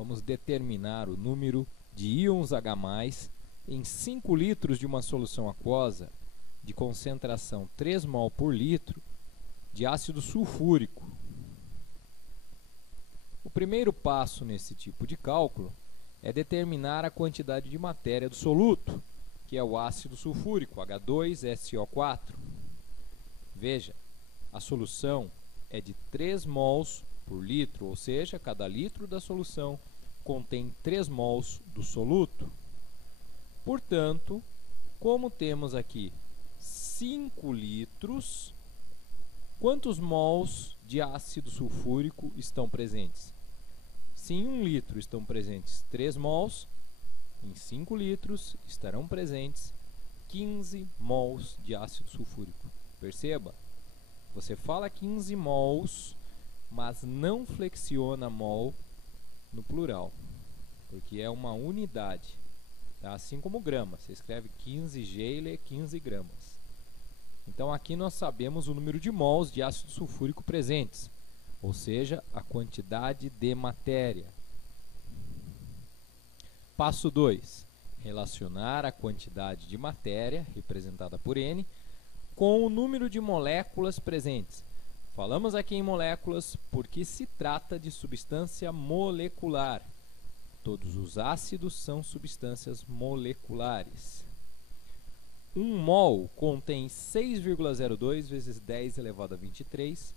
vamos determinar o número de íons H+, em 5 litros de uma solução aquosa de concentração 3 mol por litro de ácido sulfúrico. O primeiro passo nesse tipo de cálculo é determinar a quantidade de matéria do soluto, que é o ácido sulfúrico, H2SO4. Veja, a solução é de 3 mols por litro, ou seja, cada litro da solução contém 3 mols do soluto. Portanto, como temos aqui 5 litros, quantos mols de ácido sulfúrico estão presentes? Se em 1 litro estão presentes 3 mols, em 5 litros estarão presentes 15 mols de ácido sulfúrico. Perceba, você fala 15 mols, mas não flexiona mol no plural, porque é uma unidade, tá? Assim como grama, você escreve 15G e lê 15 gramas. Então aqui nós sabemos o número de mols de ácido sulfúrico presentes, ou seja, a quantidade de matéria. Passo 2. Relacionar a quantidade de matéria, representada por N, com o número de moléculas presentes. Falamos aqui em moléculas porque se trata de substância molecular. Todos os ácidos são substâncias moleculares. 1 mol contém 6,02 vezes 10 elevado a 23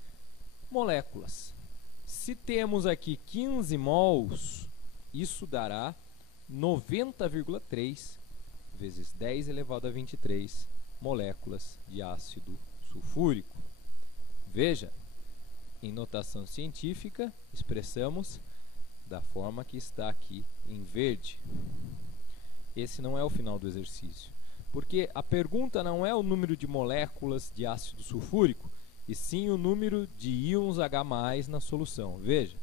moléculas. Se temos aqui 15 mols, isso dará 90,3 vezes 10 elevado a 23 moléculas de ácido sulfúrico. Veja, em notação científica, expressamos da forma que está aqui em verde. Esse não é o final do exercício, porque a pergunta não é o número de moléculas de ácido sulfúrico, e sim o número de íons H+ na solução. Veja.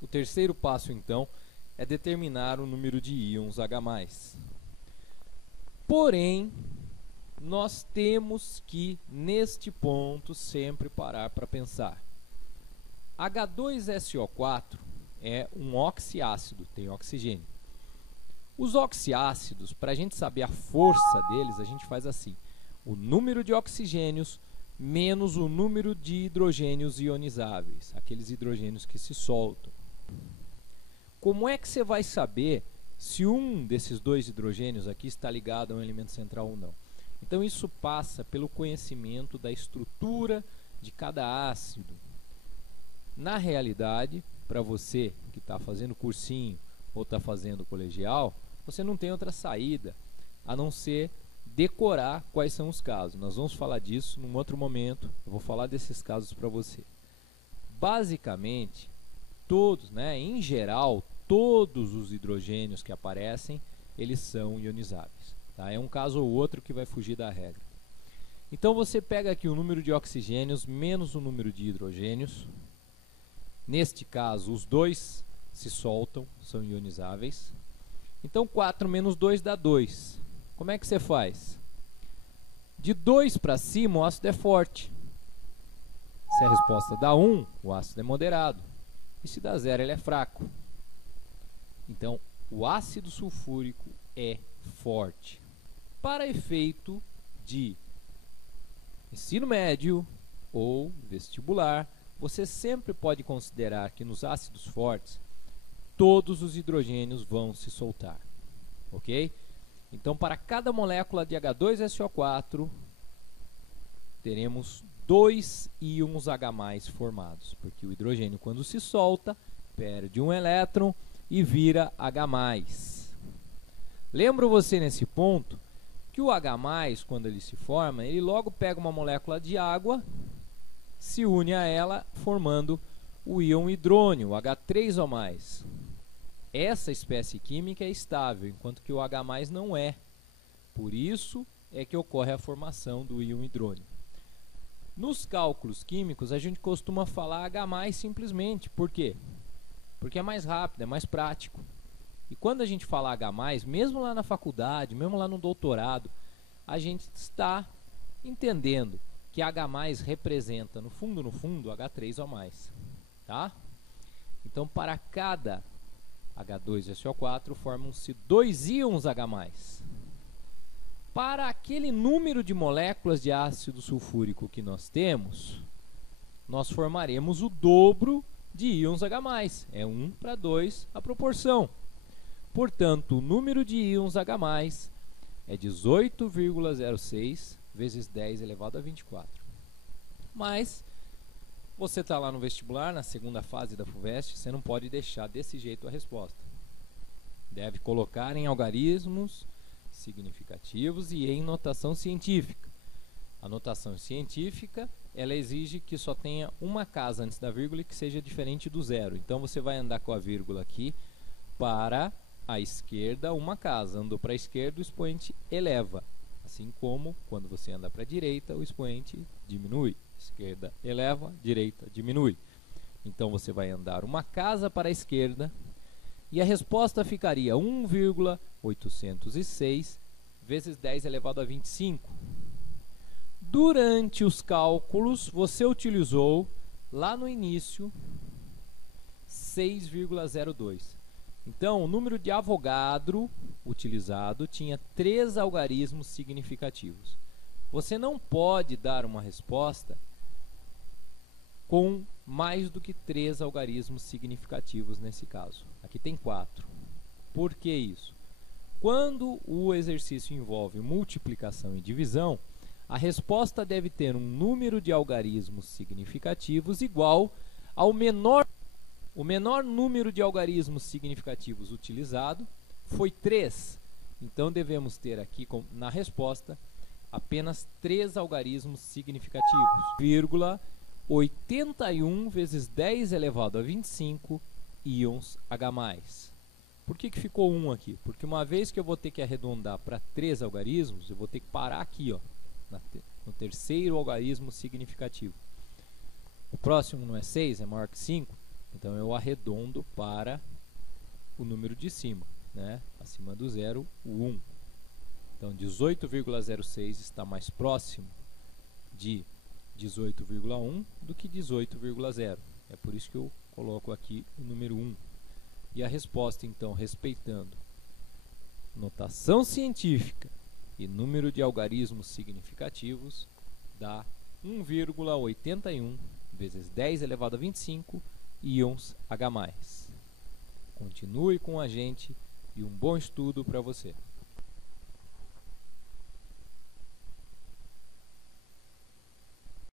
O terceiro passo, então, é determinar o número de íons H+. Porém, nós temos que, neste ponto, sempre parar para pensar. H2SO4 é um oxiácido, tem oxigênio. Os oxiácidos, para a gente saber a força deles, a gente faz assim: o número de oxigênios menos o número de hidrogênios ionizáveis, aqueles hidrogênios que se soltam. Como é que você vai saber se um desses dois hidrogênios aqui está ligado a um elemento central ou não? Então isso passa pelo conhecimento da estrutura de cada ácido. Na realidade, para você que está fazendo cursinho ou está fazendo colegial, você não tem outra saída a não ser decorar quais são os casos. Nós vamos falar disso num outro momento, eu vou falar desses casos para você. Basicamente, todos, em geral, todos os hidrogênios que aparecem, eles são ionizáveis. Tá? É um caso ou outro que vai fugir da regra. Então você pega aqui o número de oxigênios menos o número de hidrogênios. Neste caso, os dois se soltam, são ionizáveis. Então 4 menos 2 dá 2. Como é que você faz? De 2 para cima, o ácido é forte. Se a resposta dá 1, o ácido é moderado. E se dá 0, ele é fraco. Então, o ácido sulfúrico é forte. Para efeito de ensino médio ou vestibular, você sempre pode considerar que nos ácidos fortes, todos os hidrogênios vão se soltar. Ok? Então, para cada molécula de H2SO4, teremos 2 íons H+ formados, porque o hidrogênio, quando se solta, perde um elétron e vira H+. Lembro você nesse ponto que o H+, quando ele se forma, ele logo pega uma molécula de água, se une a ela, formando o íon hidrônio, o H3O+. Essa espécie química é estável, enquanto que o H+ não é. Por isso é que ocorre a formação do íon hidrônio. Nos cálculos químicos, a gente costuma falar H+ simplesmente. Por quê? Porque é mais rápido, é mais prático. E quando a gente fala H+, mesmo lá na faculdade, mesmo lá no doutorado, a gente está entendendo que H+ representa, no fundo, H3O+. Tá? Então, para cada H2SO4, formam-se 2 íons H+. Para aquele número de moléculas de ácido sulfúrico que nós temos, nós formaremos o dobro de íons H+. É 1 para 2 a proporção. Portanto, o número de íons H+ é 18,06 vezes 10 elevado a 24. Mas, você está lá no vestibular, na segunda fase da FUVEST, você não pode deixar desse jeito a resposta. Deve colocar em algarismos significativos e em notação científica. A notação científica, ela exige que só tenha uma casa antes da vírgula e que seja diferente do zero. Então, você vai andar com a vírgula aqui para a esquerda, uma casa. Andou para a esquerda, o expoente eleva. Assim como, quando você anda para a direita, o expoente diminui. Esquerda eleva, direita diminui. Então, você vai andar uma casa para a esquerda e a resposta ficaria 1,806 vezes 10 elevado a 25. Durante os cálculos, você utilizou, lá no início, 6,02. Então, o número de Avogadro utilizado tinha 3 algarismos significativos. Você não pode dar uma resposta com mais do que 3 algarismos significativos nesse caso. Aqui tem 4. Por que isso? Quando o exercício envolve multiplicação e divisão, a resposta deve ter um número de algarismos significativos igual ao menor número de algarismos significativos utilizado foi 3. Então, devemos ter aqui na resposta apenas 3 algarismos significativos. 81 vezes 10 elevado a 25 íons H+. Por que ficou 1 aqui? Porque uma vez que eu vou ter que arredondar para 3 algarismos, eu vou ter que parar aqui, ó, no terceiro algarismo significativo. O próximo não é 6, é maior que 5, então eu arredondo para o número de cima, né? Acima do zero, o 1. Então, 18,06 está mais próximo de 18,1 do que 18,0. É por isso que eu coloco aqui o número 1. E a resposta, então, respeitando notação científica e número de algarismos significativos, dá 1,81 vezes 10 elevado a 25 íons H+. Continue com a gente e um bom estudo para você.